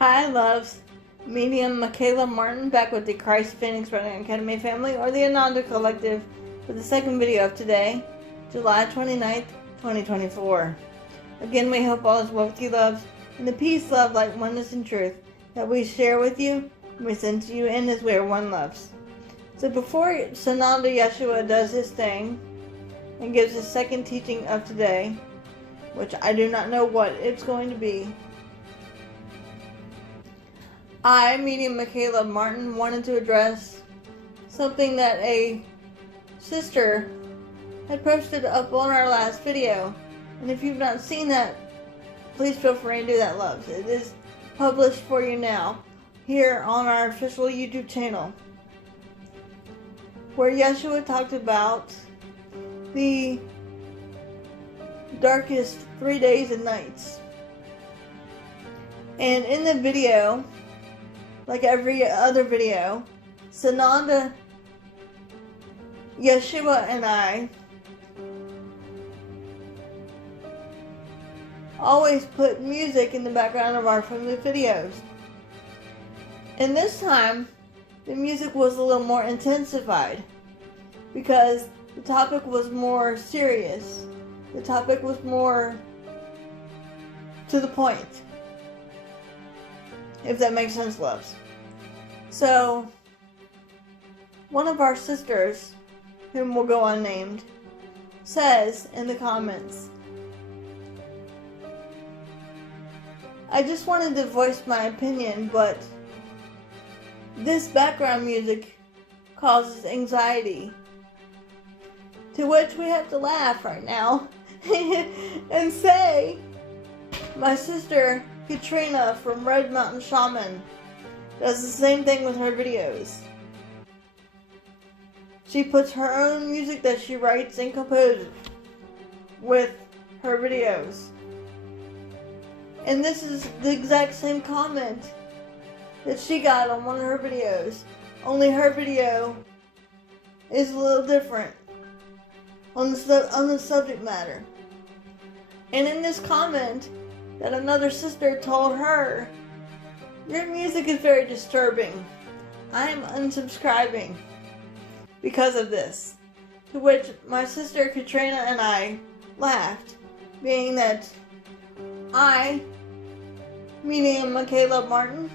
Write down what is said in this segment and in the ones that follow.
Hi, loves. Medium Michaela Martin back with the Christ Phoenix Running Academy family, or the Ananda Collective, with the second video of today, July 29th, 2024. Again, we hope all is well with you, loves, and the peace, love, light, oneness, and truth that we share with you and we send to you in as we are one, loves. So before Sananda Yeshua does his thing and gives his second teaching of today, which I do not know what it's going to be, I, Medium Michaela Martin, wanted to address something that a sister had posted up on our last video. And if you've not seen that, please feel free to do that, loves. It is published for you now here on our official YouTube channel, where Yeshua talked about the darkest 3 days and nights. And in the video, like every other video, Sananda, Yeshua, and I always put music in the background of our family videos. And this time, the music was a little more intensified because the topic was more serious. The topic was more to the point, if that makes sense, loves. So, one of our sisters, whom will go unnamed, says in the comments, I just wanted to voice my opinion, but this background music causes anxiety. To which we have to laugh right now and say, my sister Katrina from Red Mountain Shaman does the same thing with her videos. She puts her own music that she writes and composes with her videos. And this is the exact same comment that she got on one of her videos. Only her video is a little different on the subject matter. And in this comment, that another sister told her, your music is very disturbing. I am unsubscribing because of this. To which my sister Katrina and I laughed, being that I, Medium Michaela Martin,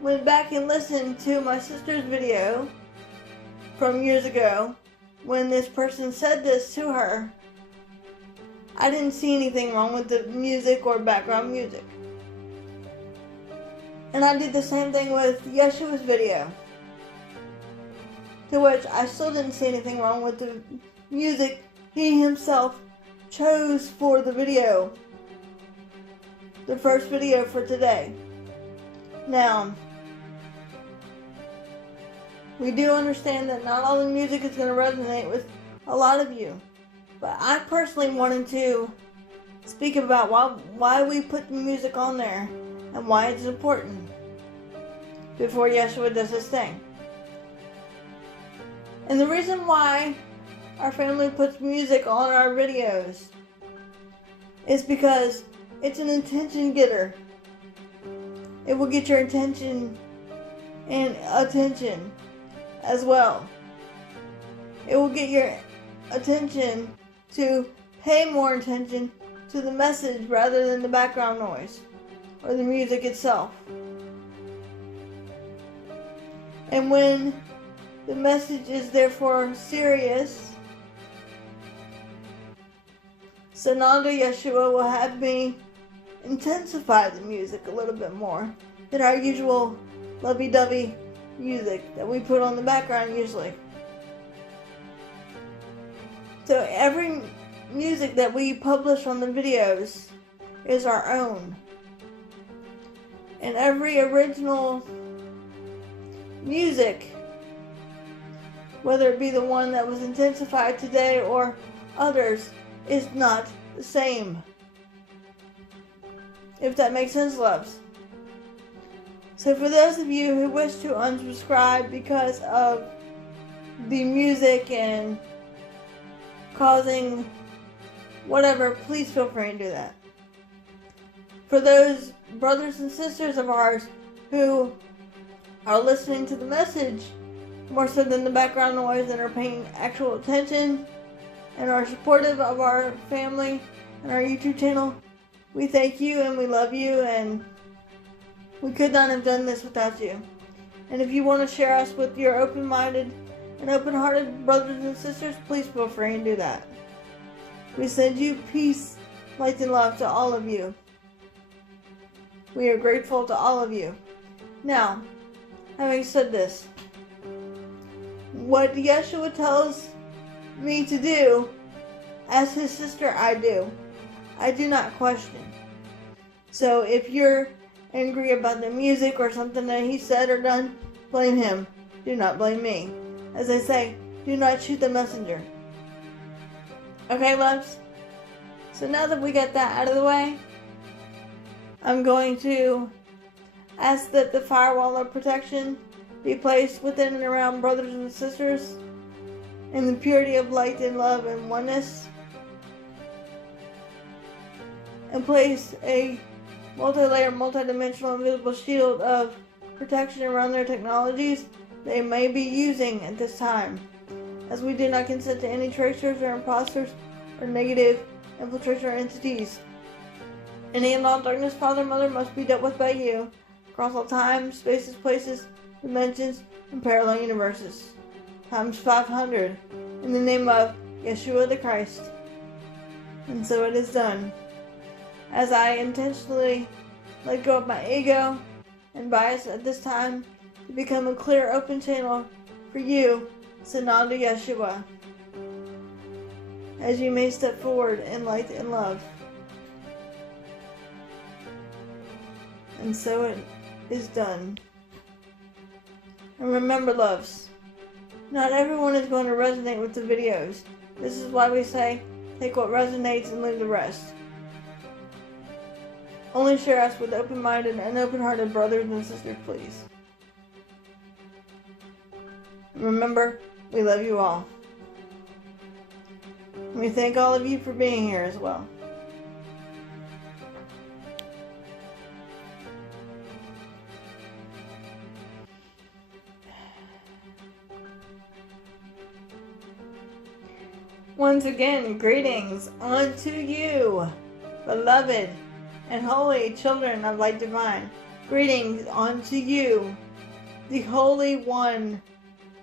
went back and listened to my sister's video from years ago when this person said this to her. I didn't see anything wrong with the music or background music. And I did the same thing with Yeshua's video. To which I still didn't see anything wrong with the music he himself chose for the video. The first video for today. Now, we do understand that not all the music is going to resonate with a lot of you. But I personally wanted to speak about why we put the music on there and why it's important before Yeshua does his thing. And the reason why our family puts music on our videos is because it's an attention getter. It will get your attention and attention as well. It will get your attention to pay more attention to the message rather than the background noise or the music itself. And when the message is therefore serious, Sananda Yeshua will have me intensify the music a little bit more than our usual lovey-dovey music that we put on the background usually. So every music that we publish on the videos is our own. And every original music, whether it be the one that was intensified today or others, is not the same. If that makes sense, loves. So for those of you who wish to unsubscribe because of the music and causing whatever, please feel free to do that. For those brothers and sisters of ours who are listening to the message more so than the background noise and are paying actual attention and are supportive of our family and our YouTube channel, we thank you and we love you, and we could not have done this without you. And if you want to share us with your open-minded and open-hearted brothers and sisters, please feel free and do that. We send you peace, light, and love to all of you. We are grateful to all of you. Now, having said this, what Yeshua tells me to do, as his sister, I do. I do not question. So if you're angry about the music or something that he said or done, blame him. Do not blame me. As I say, do not shoot the messenger. Okay, loves? So now that we got that out of the way, I'm going to ask that the firewall of protection be placed within and around brothers and sisters in the purity of light and love and oneness, and place a multi-layer, multi-dimensional, invisible shield of protection around their technologies they may be using at this time, as we do not consent to any tracers or imposters or negative infiltration or entities. Any and all darkness, Father, Mother, must be dealt with by you, across all time, spaces, places, dimensions, and parallel universes, times 500, in the name of Yeshua the Christ. And so it is done. As I intentionally let go of my ego and bias at this time to become a clear, open channel for you, Sananda Yeshua, as you may step forward in light and love. And so it is done. And remember, loves, not everyone is going to resonate with the videos. This is why we say, take what resonates and leave the rest. Only share us with open-minded and open-hearted brothers and sisters, please. Remember, we love you all. We thank all of you for being here as well. Once again, greetings unto you, beloved and holy children of light divine. Greetings unto you, the Holy One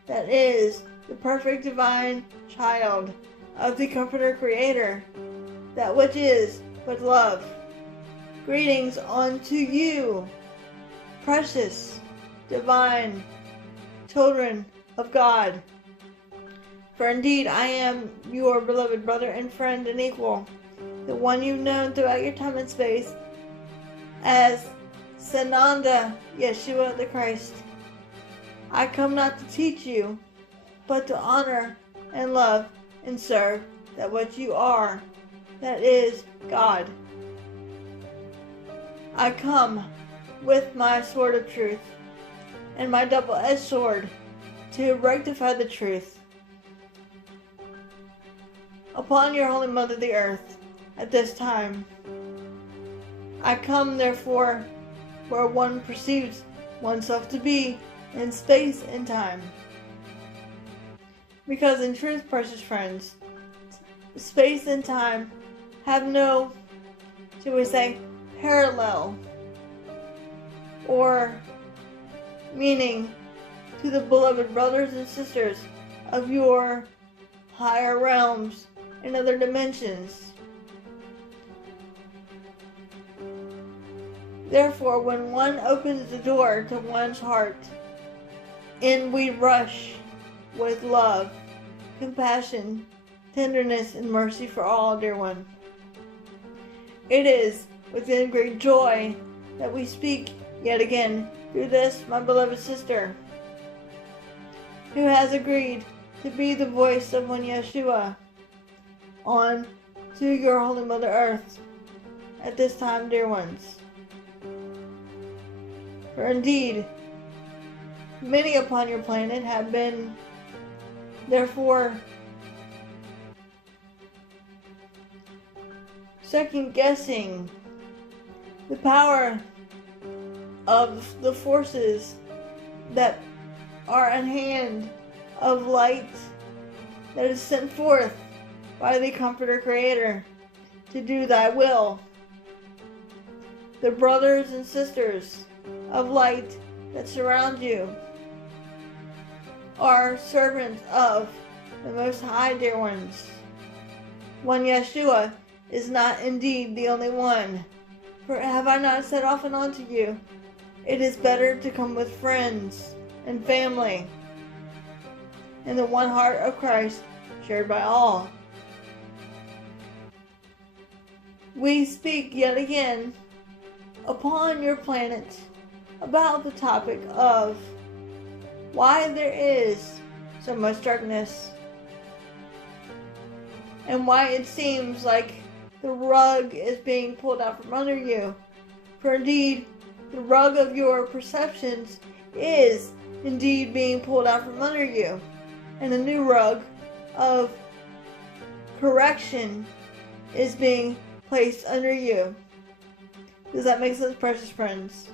that is the perfect divine child of the Comforter Creator, that which is but love. Greetings unto you, precious, divine children of God. For indeed I am your beloved brother and friend and equal, the one you've known throughout your time and space as Sananda Yeshua the Christ. I come not to teach you, but to honor and love and serve that what you are, that is God. I come with my sword of truth and my double-edged sword to rectify the truth upon your holy mother the earth at this time. I come therefore where one perceives oneself to be in space and time. Because in truth, precious friends, space and time have no, shall we say, parallel or meaning to the beloved brothers and sisters of your higher realms and other dimensions. Therefore, when one opens the door to one's heart, in we rush with love, compassion, tenderness, and mercy for all, dear one. It is within great joy that we speak yet again through this, my beloved sister, who has agreed to be the voice of one Yeshua on to your Holy Mother Earth at this time, dear ones. For indeed, many upon your planet have been, therefore, second-guessing the power of the forces that are in hand of light that is sent forth by the Comforter Creator to do thy will. The brothers and sisters of light that surround you are servants of the Most High, dear ones. One Yeshua is not indeed the only one. For have I not said often unto you, it is better to come with friends and family, and the one heart of Christ shared by all. We speak yet again upon your planet about the topic of why there is so much darkness and why it seems like the rug is being pulled out from under you. For indeed, the rug of your perceptions is indeed being pulled out from under you, and a new rug of correction is being placed under you. Does that make sense, precious friends?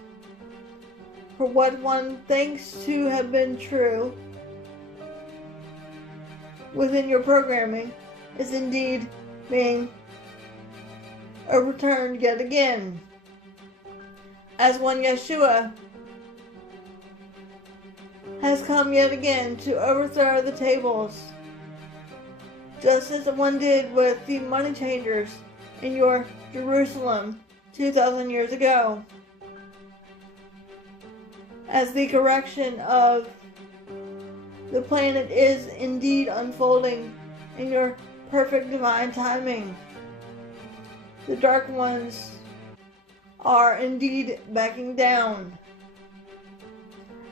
For what one thinks to have been true within your programming is indeed being overturned yet again. As one Yeshua has come yet again to overthrow the tables, just as the one did with the money changers in your Jerusalem 2,000 years ago. As the correction of the planet is indeed unfolding in your perfect divine timing, the dark ones are indeed backing down,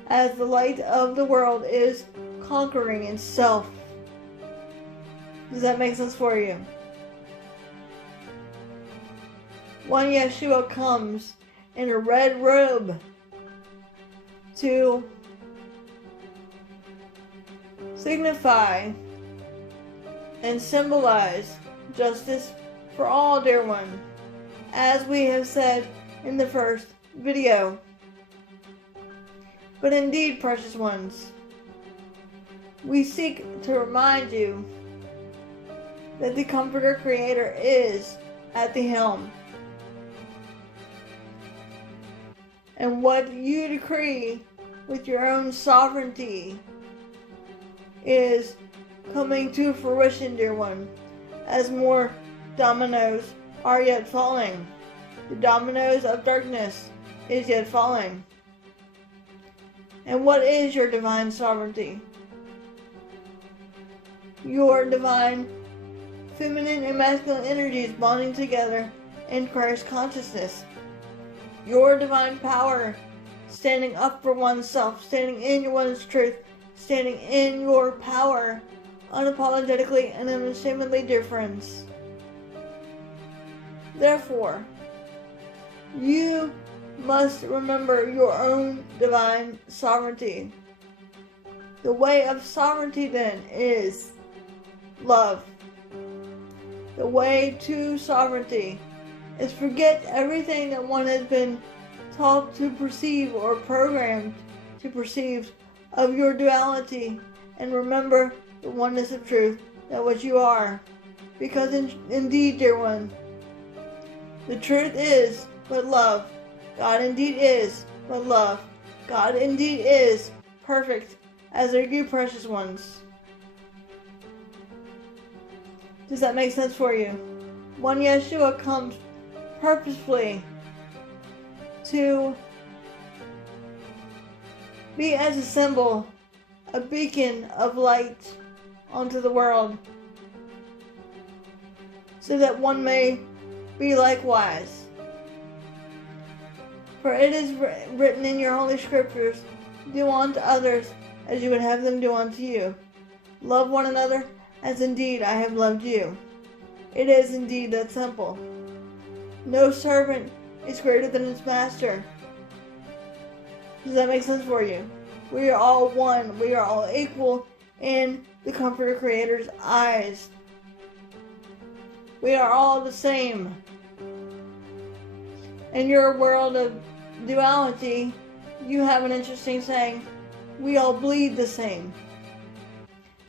as the light of the world is conquering itself. Does that make sense for you? One Yeshua comes in a red robe to signify and symbolize justice for all, dear one, as we have said in the first video. But indeed, precious ones, we seek to remind you that the Comforter Creator is at the helm. And what you decree with your own sovereignty is coming to fruition, dear one, as more dominoes are yet falling. The dominoes of darkness is yet falling. And what is your divine sovereignty? Your divine feminine and masculine energies bonding together in Christ consciousness. Your divine power standing up for oneself, standing in one's truth, standing in your power unapologetically and unashamedly, dear friends. Therefore, you must remember your own divine sovereignty. The way of sovereignty then is love. The way to sovereignty is forget everything that one has been taught to perceive or programmed to perceive of your duality, and remember the oneness of truth, that what you are. Because indeed, dear one, the truth is but love. God indeed is but love. God indeed is perfect, as are you, precious ones. Does that make sense for you? One Yeshua comes purposefully to be as a symbol, a beacon of light onto the world, so that one may be likewise. For it is written in your holy scriptures, do unto others as you would have them do unto you. Love one another as indeed I have loved you. It is indeed that simple. No servant is greater than his master. Does that make sense for you? We are all one. We are all equal in the Comforter Creator's eyes. We are all the same. In your world of duality, you have an interesting saying, we all bleed the same.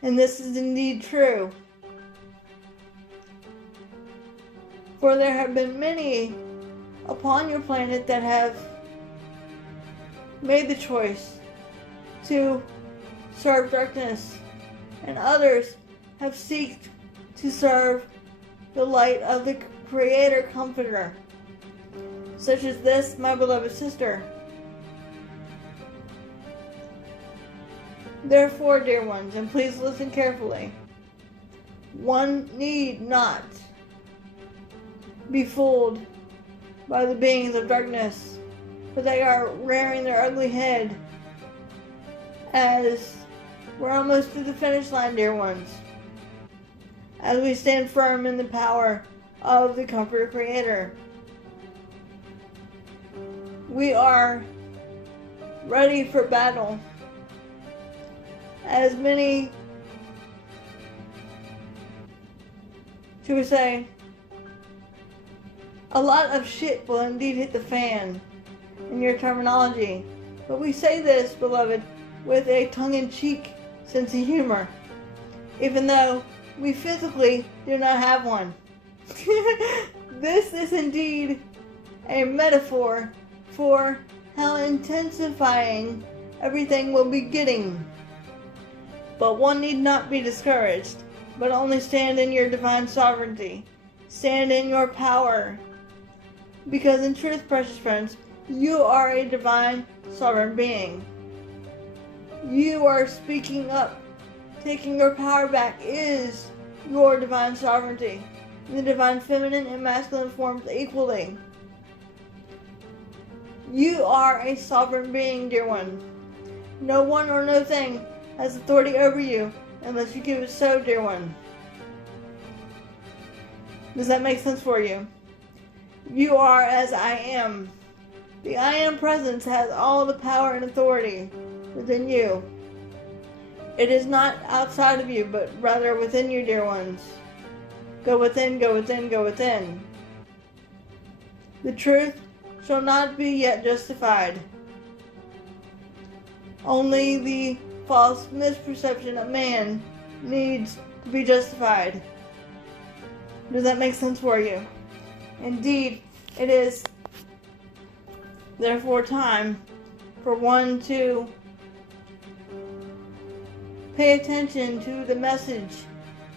And this is indeed true. For there have been many upon your planet that have made the choice to serve darkness, and others have sought to serve the light of the Creator Comforter, such as this, my beloved sister. Therefore, dear ones, and please listen carefully, one need not be fooled by the beings of darkness, for they are rearing their ugly head as we're almost to the finish line, dear ones, as we stand firm in the power of the Comforter Creator. We are ready for battle. As many, should we say, a lot of shit will indeed hit the fan in your terminology. But we say this, beloved, with a tongue-in-cheek sense of humor, even though we physically do not have one. This is indeed a metaphor for how intensifying everything will be getting. But one need not be discouraged, but only stand in your divine sovereignty. Stand in your power. Because in truth, precious friends, you are a divine sovereign being. You are speaking up. Taking your power back is your divine sovereignty. The divine feminine and masculine forms equally. You are a sovereign being, dear one. No one or no thing has authority over you unless you give it so, dear one. Does that make sense for you? You are as I am. The I am presence has all the power and authority within you. It is not outside of you, but rather within you, dear ones. Go within, go within, go within. The truth shall not be yet justified. Only the false misperception of man needs to be justified. Does that make sense for you? Indeed, it is therefore time for one to pay attention to the message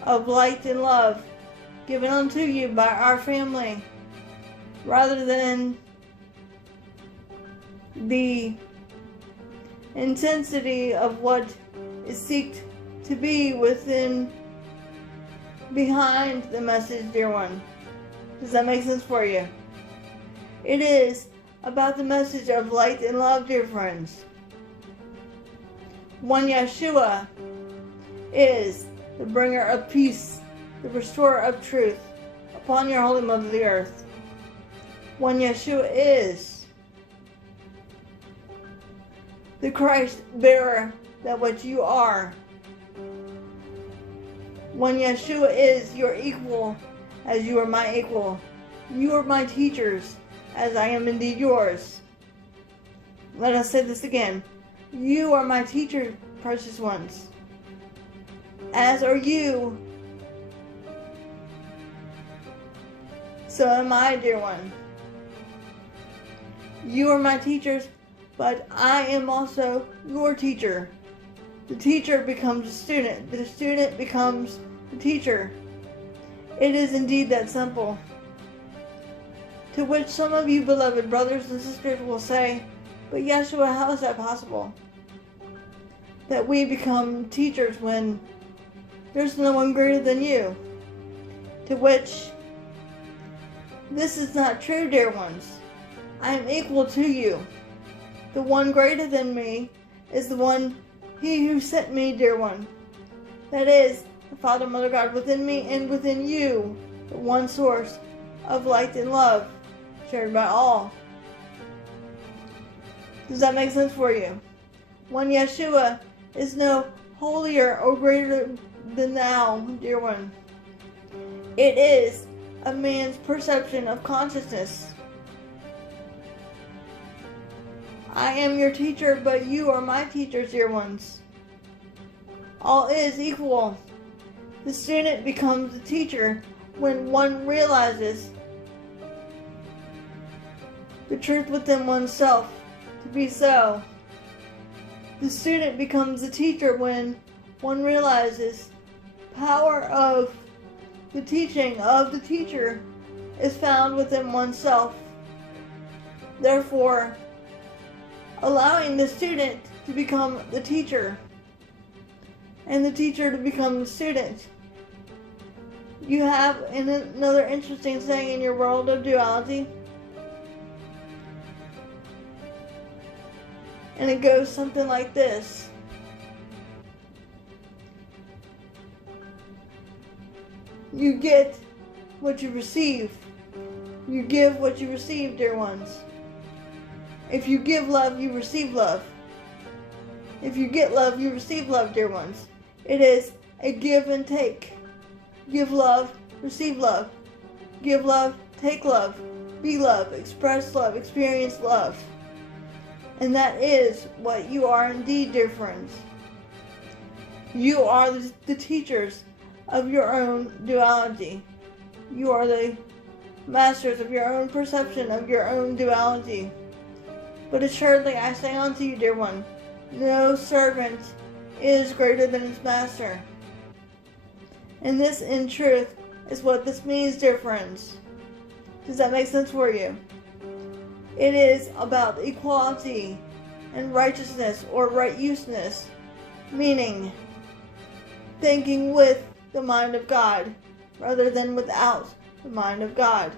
of light and love given unto you by our family, rather than the intensity of what is seeked to be behind the message, dear one. Does that make sense for you? It is about the message of light and love, dear friends. One Yeshua is the bringer of peace, the restorer of truth upon your holy mother the earth. One Yeshua is the Christ bearer that what you are. One Yeshua is your equal as you are my equal. You are my teachers as I am indeed yours. Let us say this again. You are my teacher, precious ones, as are you. So am I, dear one. You are my teachers, but I am also your teacher. The teacher becomes a student. The student becomes the teacher. It is indeed that simple. To which some of you, beloved brothers and sisters, will say, but Yeshua, how is that possible? That we become teachers when there's no one greater than you. To which, this is not true, dear ones. I am equal to you. The one greater than me is the one, he who sent me, dear one. That is, the Father, Mother, God within me and within you, the one source of light and love, shared by all. Does that make sense for you? One Yeshua is no holier or greater than thou, dear one. It is a man's perception of consciousness. I am your teacher, but you are my teachers, dear ones. All is equal. The student becomes the teacher when one realizes the truth within oneself to be so. The student becomes the teacher when one realizes power of the teaching of the teacher is found within oneself. Therefore, allowing the student to become the teacher and the teacher to become the student. You have another interesting saying in your world of duality. And it goes something like this. You get what you receive. You give what you receive, dear ones. If you give love, you receive love. If you get love, you receive love, dear ones. It is a give and take. Give love, receive love. Give love, take love. Be love, express love, experience love. And that is what you are indeed, dear friends. You are the teachers of your own duality. You are the masters of your own perception of your own duality. But assuredly I say unto you, dear one, no servant is greater than his master. And this, in truth, is what this means, dear friends. Does that make sense for you? It is about equality and righteousness or righteousness, meaning thinking with the mind of God rather than without the mind of God.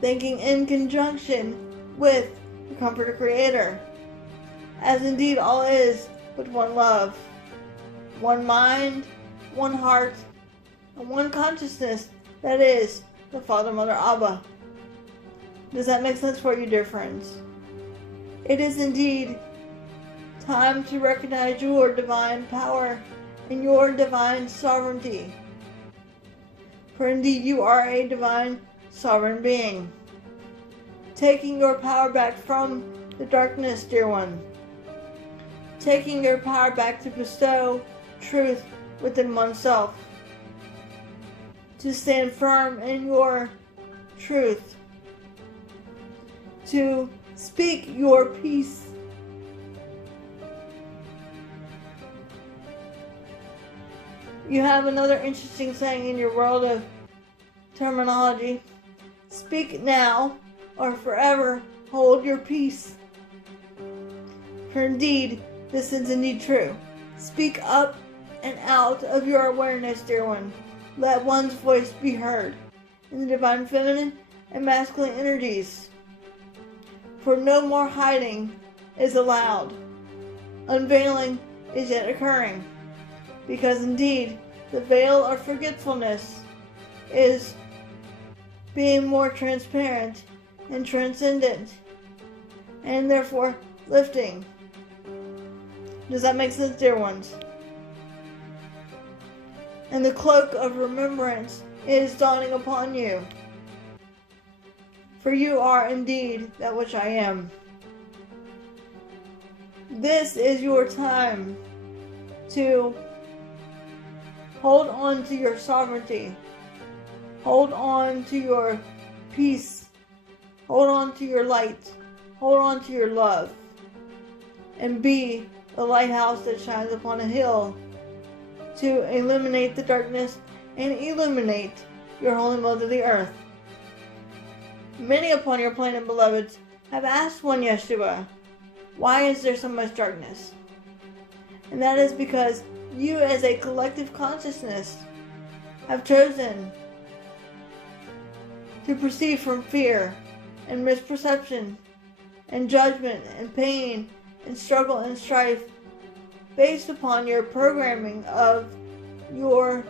Thinking in conjunction with the Comforter Creator, as indeed all is but one love, one mind, one heart, and one consciousness, that is the Father, Mother, Abba. Does that make sense for you, dear friends? It is indeed time to recognize your divine power and your divine sovereignty. For indeed you are a divine sovereign being. Taking your power back from the darkness, dear one. Taking your power back to bestow truth within oneself. To stand firm in your truth. To speak your peace. You have another interesting saying in your world of terminology. Speak now or forever hold your peace. For indeed, this is indeed true. Speak up and out of your awareness, dear one. Let one's voice be heard in the divine feminine and masculine energies. For no more hiding is allowed. Unveiling is yet occurring. Because indeed, the veil of forgetfulness is being more transparent and transcendent, and therefore lifting. Does that make sense, dear ones? And the cloak of remembrance is dawning upon you. For you are indeed that which I am. This is your time to hold on to your sovereignty. Hold on to your peace. Hold on to your light. Hold on to your love. And be the lighthouse that shines upon a hill to illuminate the darkness and illuminate your holy mother the earth. Many upon your planet, beloveds, have asked one Yeshua, why is there so much darkness? And that is because you as a collective consciousness have chosen to proceed from fear and misperception and judgment and pain and struggle and strife based upon your programming of your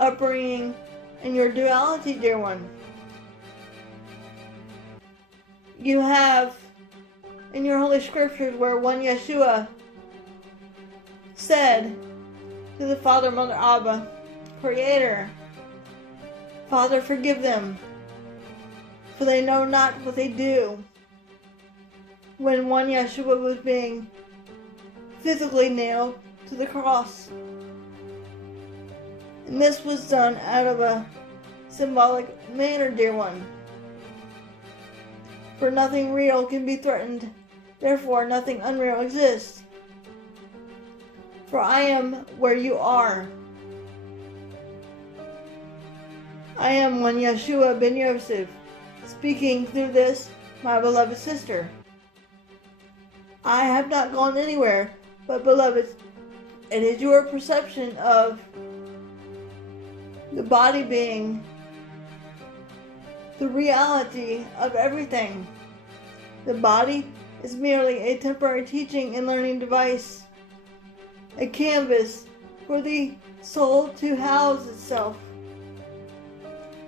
upbringing and your duality, dear one. You have in your holy scriptures where one Yeshua said to the Father, Mother, Abba, Creator, Father, forgive them, for they know not what they do. when one Yeshua was being physically nailed to the cross. And this was done out of a symbolic manner, dear one. For nothing real can be threatened, therefore nothing unreal exists. For I am where you are. I am one Yeshua ben Yosef, speaking through this, my beloved sister. I have not gone anywhere, but beloved, it is your perception of the body being the reality of everything. The body is merely a temporary teaching and learning device, a canvas for the soul to house itself.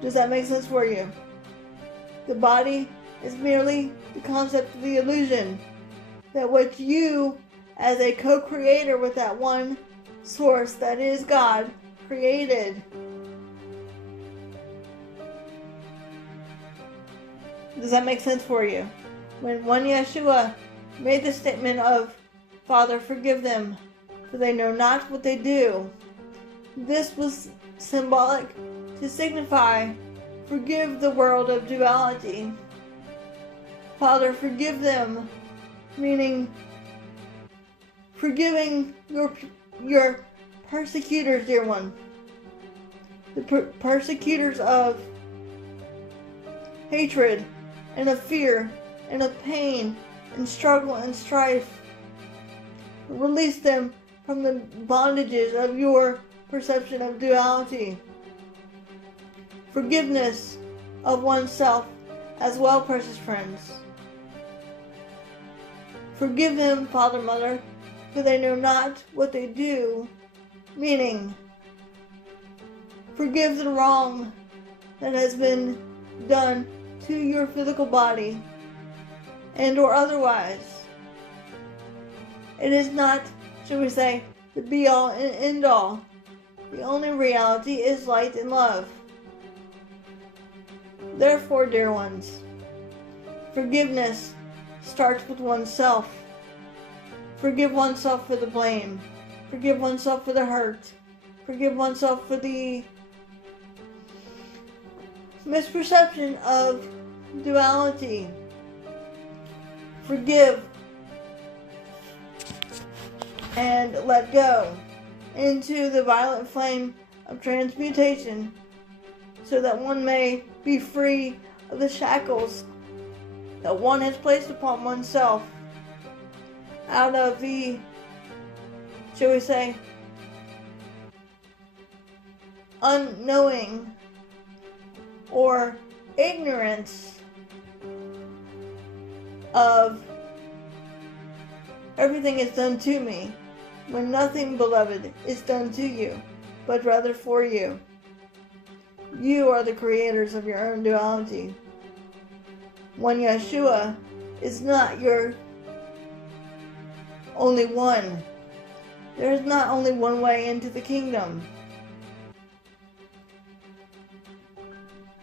Does that make sense for you? The body is merely the concept of the illusion that what you, as a co-creator with that one source that is God, created. Does that make sense for you? When one Yeshua made the statement of, Father, forgive them, for they know not what they do, this was symbolic to signify, forgive the world of duality. Father, forgive them, meaning forgiving your persecutors, dear one. The persecutors of hatred and of fear and of pain and struggle and strife. Release them from the bondages of your perception of duality. Forgiveness of oneself as well, precious friends. Forgive them, Father, Mother, for they know not what they do, meaning forgive the wrong that has been done to your physical body and or otherwise. It is not, shall we say, the be-all and end-all. The only reality is light and love. Therefore, dear ones, forgiveness starts with oneself. Forgive oneself for the blame. Forgive oneself for the hurt. Forgive oneself for the misperception of duality. Forgive and let go into the violet flame of transmutation so that one may be free of the shackles that one has placed upon oneself out of the, shall we say, unknowing or ignorance of everything is done to me, when nothing, beloved, is done to you, but rather for you. You are the creators of your own duality. One Yeshua is not your only one. There is not only one way into the kingdom.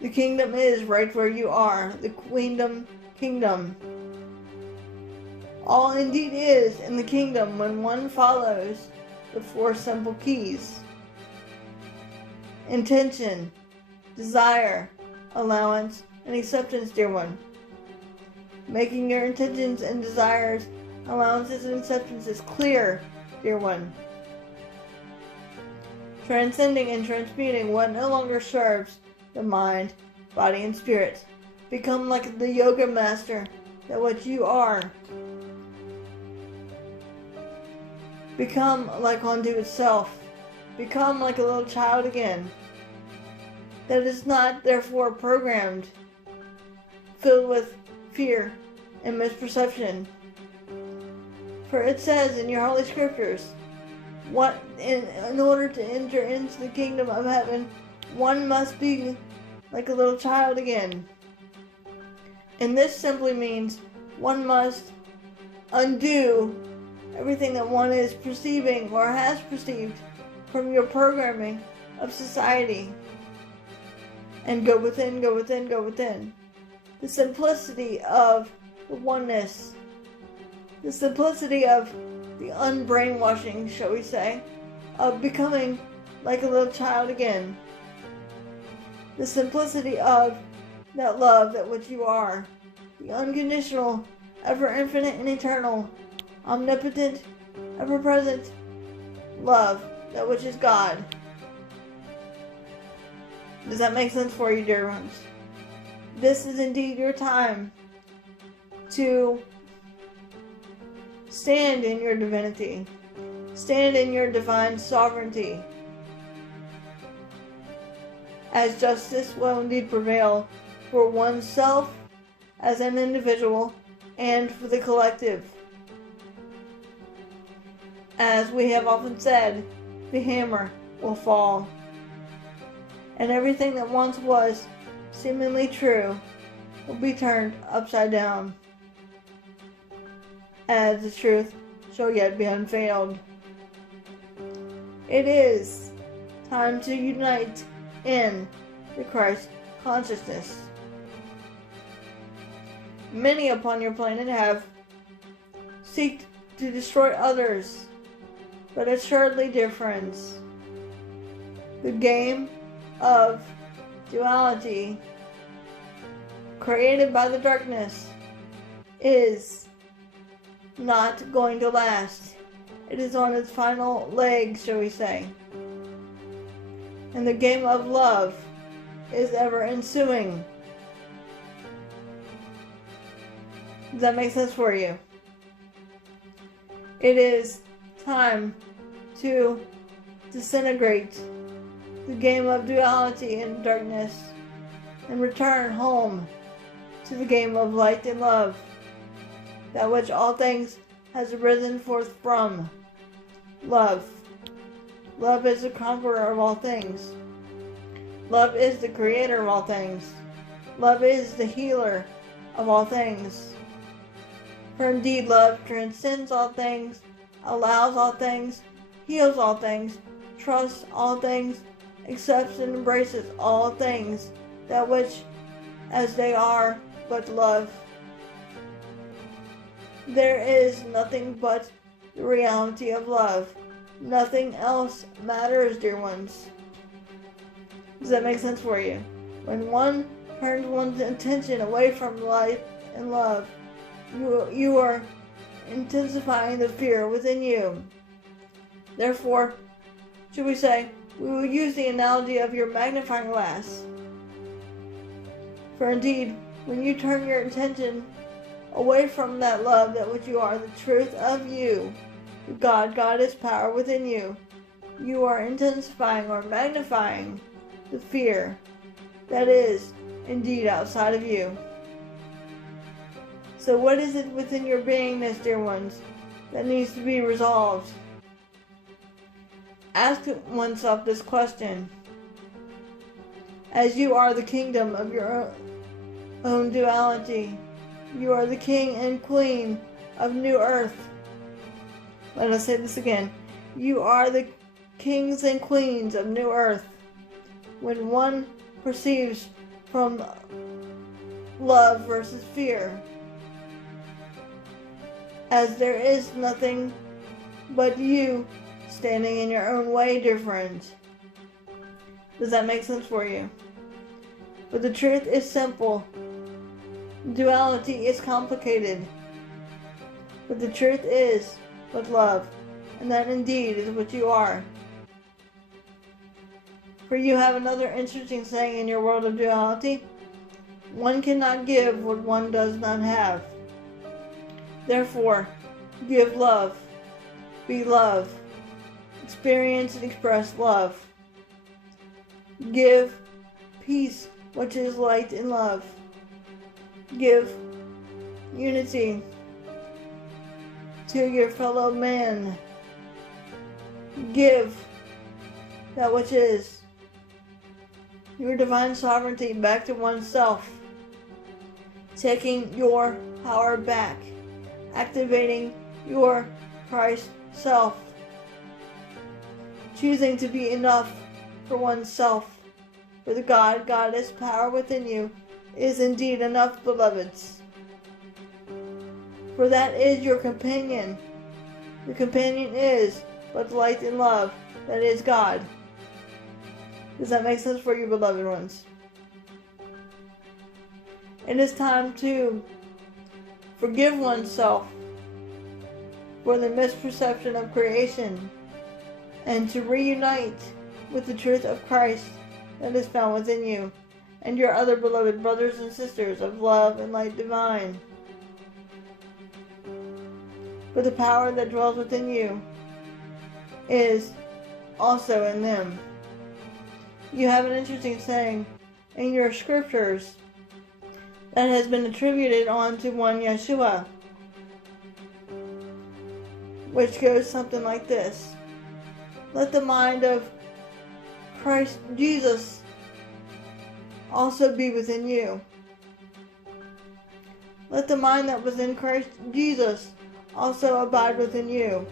The kingdom is right where you are, the queendom kingdom. All indeed is in the kingdom when one follows the 4 simple keys: intention, desire, allowance, and acceptance, dear one. Making your intentions and desires, allowances, and acceptances clear, dear one. Transcending and transmuting what no longer serves the mind, body, and spirit. Become like the yoga master that what you are. Become like unto itself. Become like a little child again. That is not therefore programmed, filled with fear and misperception. For it says in your holy scriptures, in order to enter into the kingdom of heaven, one must be like a little child again. And this simply means one must undo everything that one is perceiving or has perceived from your programming of society. And go within, go within, go within. The simplicity of the oneness The simplicity of the unbrainwashing, shall we say, of becoming like a little child again. The simplicity of that love, that which you are. The unconditional, ever infinite and eternal, omnipotent, ever present love, that which is God. Does that make sense for you, dear ones? This is indeed your time to stand in your divinity. Stand in your divine sovereignty. As justice will indeed prevail for oneself as an individual and for the collective. As we have often said, the hammer will fall, and everything that once was seemingly true will be turned upside down, as the truth shall yet be unveiled. It is time to unite in the Christ consciousness. Many upon your planet have sought to destroy others, but assuredly, dear friends, the game of duality created by the darkness is not going to last. It is on its final leg, shall we say. And the game of love is ever ensuing. Does that make sense for you? It is time to disintegrate the game of duality and darkness and return home to the game of light and love, that which all things has arisen forth from. Love. Love is the conqueror of all things. Love is the creator of all things. Love is the healer of all things. For indeed love transcends all things, allows all things, heals all things, trusts all things, accepts and embraces all things, that which as they are but love. There is nothing but the reality of love. Nothing else matters, dear ones. Does that make sense for you? When one turns one's attention away from light and love, you are intensifying the fear within you. Therefore, should we say, we will use the analogy of your magnifying glass. For indeed, when you turn your attention away from that love, that which you are, the truth of you, God is power within you, you are intensifying or magnifying the fear that is indeed outside of you. So what is it within your beingness, dear ones, that needs to be resolved? Ask oneself this question. As you are the kingdom of your own duality, you are the king and queen of new earth. Let us say this again. You are the kings and queens of new earth. When one perceives from love versus fear, as there is nothing but you standing in your own way, dear friends. Does that make sense for you? But the truth is simple. Duality is complicated. But the truth is but love, and that indeed is what you are. For you have another interesting saying in your world of duality. One cannot give what one does not have. Therefore, give love, be love, experience and express love. Give peace, which is light and love. Give unity to your fellow man. Give that which is your divine sovereignty back to oneself, taking your power back, activating your Christ self, choosing to be enough for oneself, for the Goddess power within you is indeed enough, beloveds. For that is your companion. Your companion is but light and love, that is God. Does that make sense for you, beloved ones? It is time to forgive oneself for the misperception of creation and to reunite with the truth of Christ that is found within you and your other beloved brothers and sisters of love and light divine. For the power that dwells within you is also in them. You have an interesting saying in your scriptures that has been attributed onto one Yeshua, which goes something like this: let the mind of Christ Jesus also be within you. Let the mind that was in Christ Jesus also abide within you.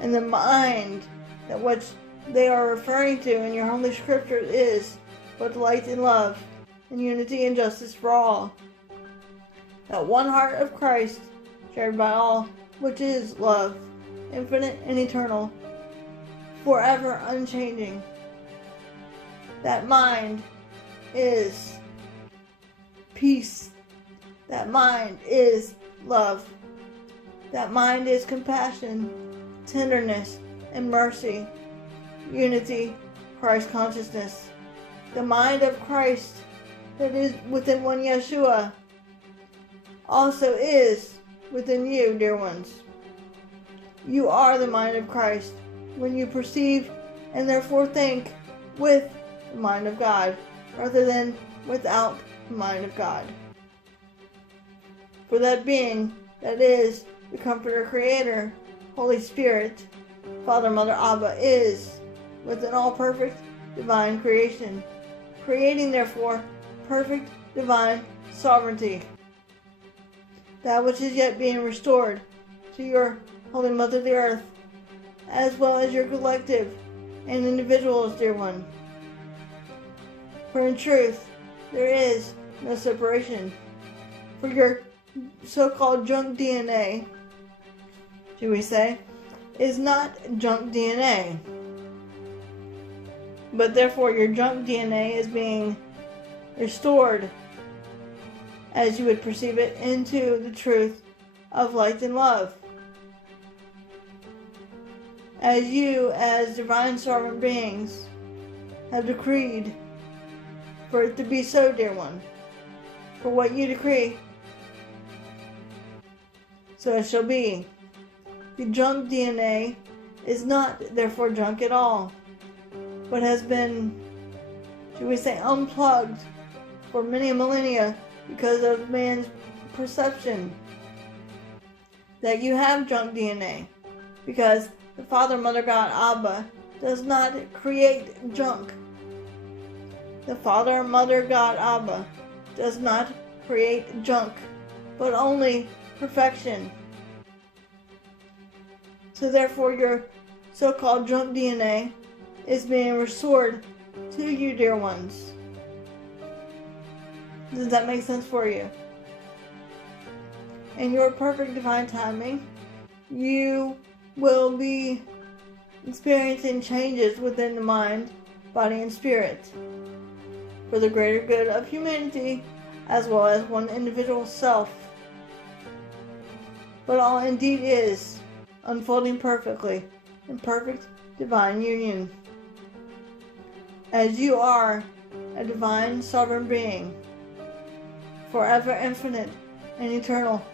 And the mind that which they are referring to in your holy scriptures is but light and love and unity and justice for all. That one heart of Christ shared by all, which is love, infinite and eternal, forever unchanging. That mind is peace. That mind is love. That mind is compassion, tenderness, and mercy, unity, Christ consciousness. The mind of Christ that is within one Yeshua also is within you, dear ones. You are the mind of Christ when you perceive and therefore think with the mind of God rather than without the mind of God. For that being that is the Comforter Creator, Holy Spirit, Father, Mother, Abba, is within all perfect divine creation, creating therefore perfect divine sovereignty. That which is yet being restored to your Holy Mother the Earth, as well as your collective and individuals, dear one. For in truth, there is no separation. For your so-called junk DNA, should we say, is not junk DNA. But therefore your junk DNA is being restored as you would perceive it into the truth of light and love. As you, as divine sovereign beings, have decreed for it to be so, dear one. For what you decree, so it shall be. The junk DNA is not therefore junk at all, but has been, should we say, unplugged for many millennia because of man's perception that you have junk DNA, because the Father, Mother, God, Abba does not create junk. The Father, Mother, God, Abba does not create junk, but only perfection. So therefore your so-called junk DNA is being restored to you, dear ones. Does that make sense for you? In your perfect divine timing, you will be experiencing changes within the mind, body, and spirit for the greater good of humanity as well as one individual self. But all indeed is unfolding perfectly in perfect divine union. As you are a divine sovereign being, forever infinite and eternal.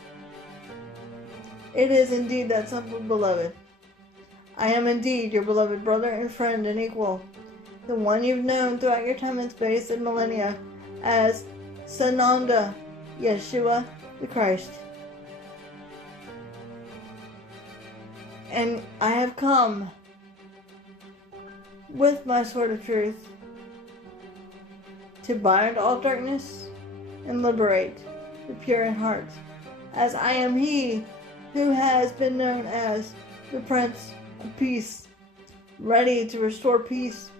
It is indeed that simple, beloved. I am indeed your beloved brother and friend and equal, the one you've known throughout your time and space and millennia as Sananda, Yeshua the Christ. And I have come with my sword of truth to bind all darkness and liberate the pure in heart, as I am he who has been known as the Prince of Peace, ready to restore peace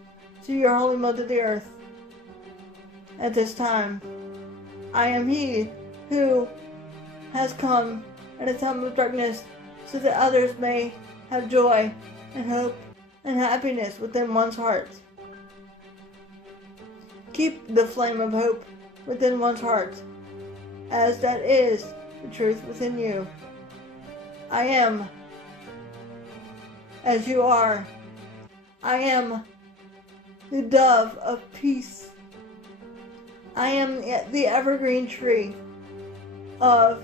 to your Holy Mother the Earth. At this time, I am he who has come in a time of darkness, so that others may have joy and hope and happiness within one's heart. Keep the flame of hope within one's heart, as that is the truth within you. I am as you are. I am the dove of peace. I am the evergreen tree of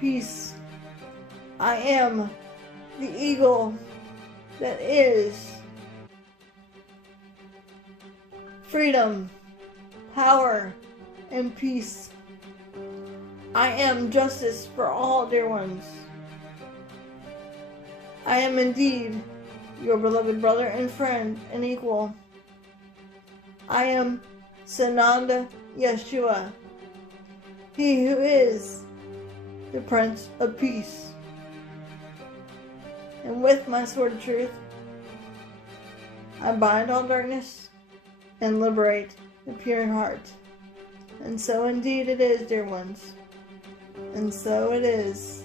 peace. I am the eagle that is freedom, power, and peace. I am justice for all, dear ones. I am indeed your beloved brother and friend and equal. I am Sananda Yeshua, he who is the Prince of Peace. And with my sword of truth, I bind all darkness and liberate the pure in heart. And so indeed it is, dear ones. And so it is.